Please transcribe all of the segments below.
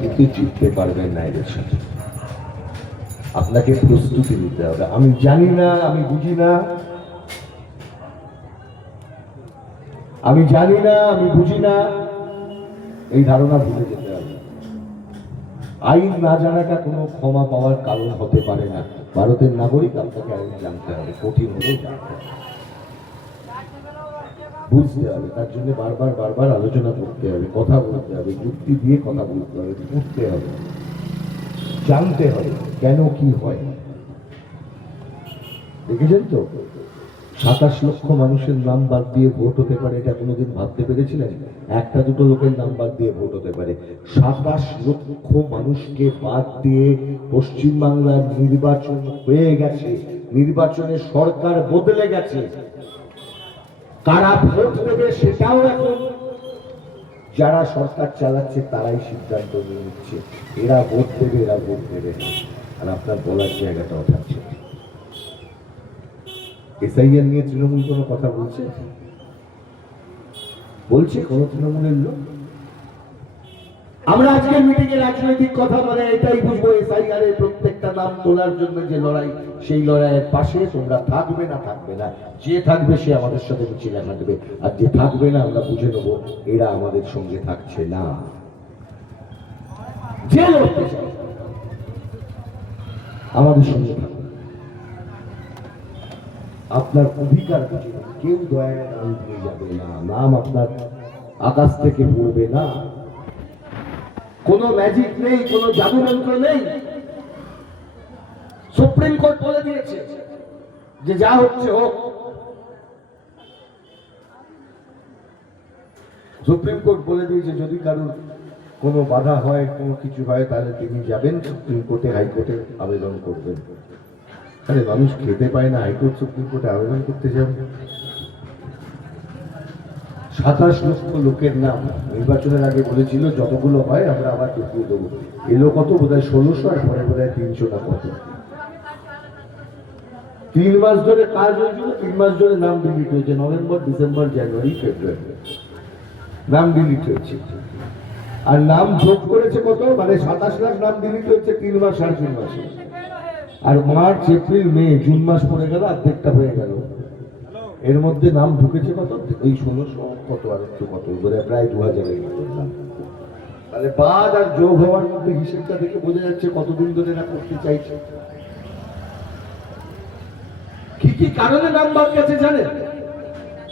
কিন্তু জিততে পারবেন না এদের সাথে। আপনাকে প্রস্তুতি নিতে হবে। আমি জানি না, আমি বুঝি না, আমি জানি না, আমি বুঝি না, এই ধারণা ভুলে যেতে হবে। আইন না জানাটা কোনো ক্ষমা পাওয়ার কারণ হতে পারে না। ভারতের নাগরিক, আপনাকে আইন জানতে হবে, কঠিন হলেও জানতে হবে, বুঝতে হবে। তার জন্য বারবার বারবার আলোচনা করতে হবে, কথা বলতে হবে, যুক্তি দিয়ে কথা বলতে হবে, বুঝতে হবে, জানতে হবে কেন কি হয়। দেখেছেন তো 27 লক্ষ মানুষের নাম বাদ দিয়ে ভোট হতে পারে, এটা কোনোদিন ভাবতে পেরেছিলেন? একটা দুটো লোকের নাম বাদ দিয়ে ভোট হতে পারে। 27 লক্ষ মানুষকে বাদ দিয়ে পশ্চিমবাংলার নির্বাচন হয়ে গেছে, নির্বাচনে সরকার বদলে গেছে। কারা ভোট দেবে সেটাও এখন যারা সরকার চালাচ্ছে তারাই সিদ্ধান্ত নিয়ে নিচ্ছে। এরা ভোট দেবে, এরা ভোট দেবে না। আর আপনার বলার জায়গাটাও থাকছে। এসআইআর নিয়ে তৃণমূল কোনো কথা বলছে? বলছে কোন তৃণমূলের লোক? আমরা আজকের মিটিং এ রাজনৈতিক কথা বলে এটাই বুঝবো, এসআইআর এর প্রত্যেকটা নাম তোলার জন্য যে লড়াই, সেই লড়াইয়ের পাশে তোমরা থাকবে না, থাকবে না। যে থাকবে সে আমাদের সাথে মিছিলে থাকবে, আর যে থাকবে না আমরা বুঝে নেবো এরা আমাদের সঙ্গে থাকছে না। যে লড়তে চায় আমাদের সঙ্গে থাকবে। আপনার অধিকার বুঝে কেউ দয়া নাম দিয়ে যাবে না, নাম আপনার আকাশ থেকে পড়বে না। কোনো ম্যাজিক নেই, কোনো জাদুমন্ত্র নেই। সুপ্রিম কোর্ট বলে দিয়েছে যে যা হচ্ছে হোক। সুপ্রিম কোর্ট বলে দিয়েছে যদি কারোর কোনো বাধা হয়, কোনো কিছু হয়, তাহলে তিনি যাবেন সুপ্রিম কোর্টে, হাইকোর্টে আবেদন করবেন। আরে মানুষ খেতে পায় না, হাইকোর্ট সুপ্রিম কোর্টে আবেদন করতে যাবে? 27 লক্ষ লোকের নাম নির্বাচনের আগে বলেছিল যতগুলো হয় আমরা আবার ঢুকিয়ে দেবো। এলো কত? বোধহয় 1600, আর পরে বোধহয় 300 না কত। 3 মাস ধরে কাজ হয়েছিল, 3 মাস ধরে নাম ডিলিট হয়েছে। নভেম্বর, ডিসেম্বর, জানুয়ারি, ফেব্রুয়ারি নাম ডিলিট হয়েছে। আর নাম যোগ করেছে কত? মানে 27 লাখ নাম ডিলিট হয়েছে 3 মাস, 3.5 মাসে। আর মার্চ, এপ্রিল, মে, জুন মাস পড়ে গেল, অর্ধেকটা হয়ে গেল। এর মধ্যে নাম ঢুকেছে কত? ওই 1600 কত আর একটু কত, প্রায় 2000-এর মতো নাম। তাহলে বাদ আর যোগ হওয়ার মধ্যে হিসেবটা দেখে বোঝা যাচ্ছে কতদিন ধরে এরা করতে চাইছে। কি কি কারণে নাম বাদ গেছে জানেন?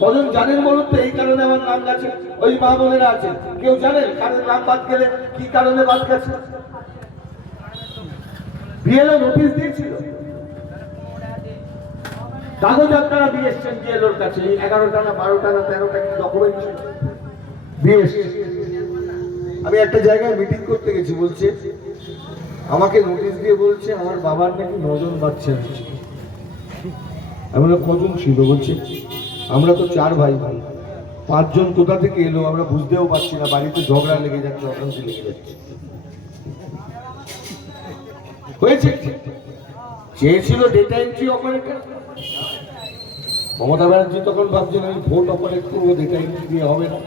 কজন জানেন বলুন তো? এই কারণে আমার নাম গেছে, ওই মা বোনেরা আছে, কেউ জানেন কারণ নাম বাদ গেলে কি কারণে বাদ গেছে? বিএলও নোটিশ দিয়েছিল, কাগজ আপনারা দিয়ে এসছেন বিএলওর কাছে, 11টা না 12টা না 13টা কি ডকুমেন্ট দিয়ে এসছেন। আমি একটা জায়গায় মিটিং করতে গেছি, বলছে আমাকে নোটিশ দিয়ে বলছে আমার বাবার নাকি 9 জন বাচ্চা আছে। আমি বললাম কজন ছিল? বলছে আমরা তো 4 ভাই ভাই, 5 জন কোথা থেকে এলো আমরা বুঝতেও পারছি না, বাড়িতে ঝগড়া লেগে যাচ্ছে, অশান্তি লেগে যাচ্ছে। হয়েছে চেয়েছিল data entry operator. Mamata Banerjee তখন ভাবছেন আমি ভোট অপারেট করবো, ডেটা এন্ট্রি দিয়ে হবে না।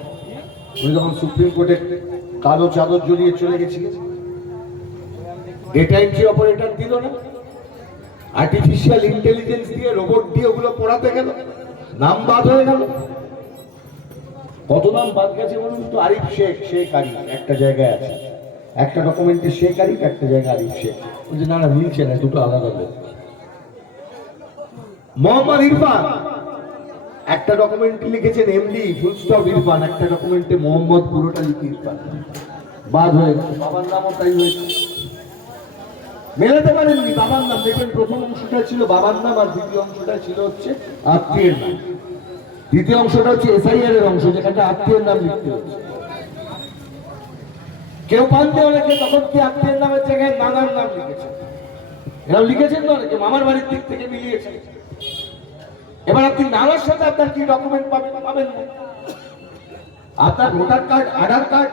উনি তখন সুপ্রিম কোর্টে কালো চাদর জড়িয়ে চলে গেছিলেন। ডেটা এন্ট্রি অপারেটর দিল না, আর্টিফিশিয়াল ইন্টেলিজেন্স দিয়ে, রোবট দিয়ে ওগুলো পড়াতে গেল, নাম বাদ হয়ে গেল। কত নাম বাদ গেছে বলুন তো? আরিফ শেখ, শেখ আরিফ একটা জায়গায় আছে, একটা ডকুমেন্টে শেখ আরিফ, একটা জায়গায় আরিফ শেখ। বলছে না না মিলছে না, দুটো আলাদা লোক। মোহাম্মদ ইরফান একটা ডকুমেন্টে লিখেছেন এমডি ফুল স্টপ ইরফান, একটা ডকুমেন্টে মোহাম্মদ পুরোটা লিখে ইরফান, বাদ হয়ে গেল। বাবার নামও তাই হয়েছে, মেলাতে পারেননি বাবার নাম। দেখবেন প্রথম অংশটা ছিল বাবার নাম, আর দ্বিতীয় অংশটা ছিল হচ্ছে আত্মীয়ের নাম। দ্বিতীয় অংশটা হচ্ছে এসআইআর এর অংশ, যেখানে আত্মীয়ের নাম লিখতে হচ্ছে। কেউ পানতে অনেকে তখন কি আত্মীয়ের নামের জায়গায় নানার নাম লিখেছে। এরকম লিখেছেন তো অনেকে, মামার বাড়ির দিক থেকে মিলিয়েছে। এবার আপনি নানার সাথে আপনার কি ডকুমেন্ট পাবেন? পাবেন না। আপনার ভোটার কার্ড, আধার কার্ড,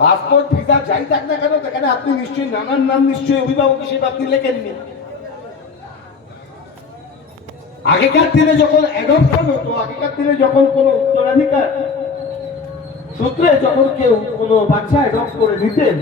পাসপোর্ট, ভিসা যাই থাক না কেন, সেখানে আপনি নিশ্চয়ই নানার নাম নিশ্চয়ই অভিভাবক হিসেবে আপনি লেখেননি। আগেকার দিনে যখন অ্যাডপশন হতো, আগেকার দিনে যখন কোনো উত্তরাধিকার সূত্রে যখন কেউ কোনো বাচ্চা অ্যাডপ্ট করে নিতেন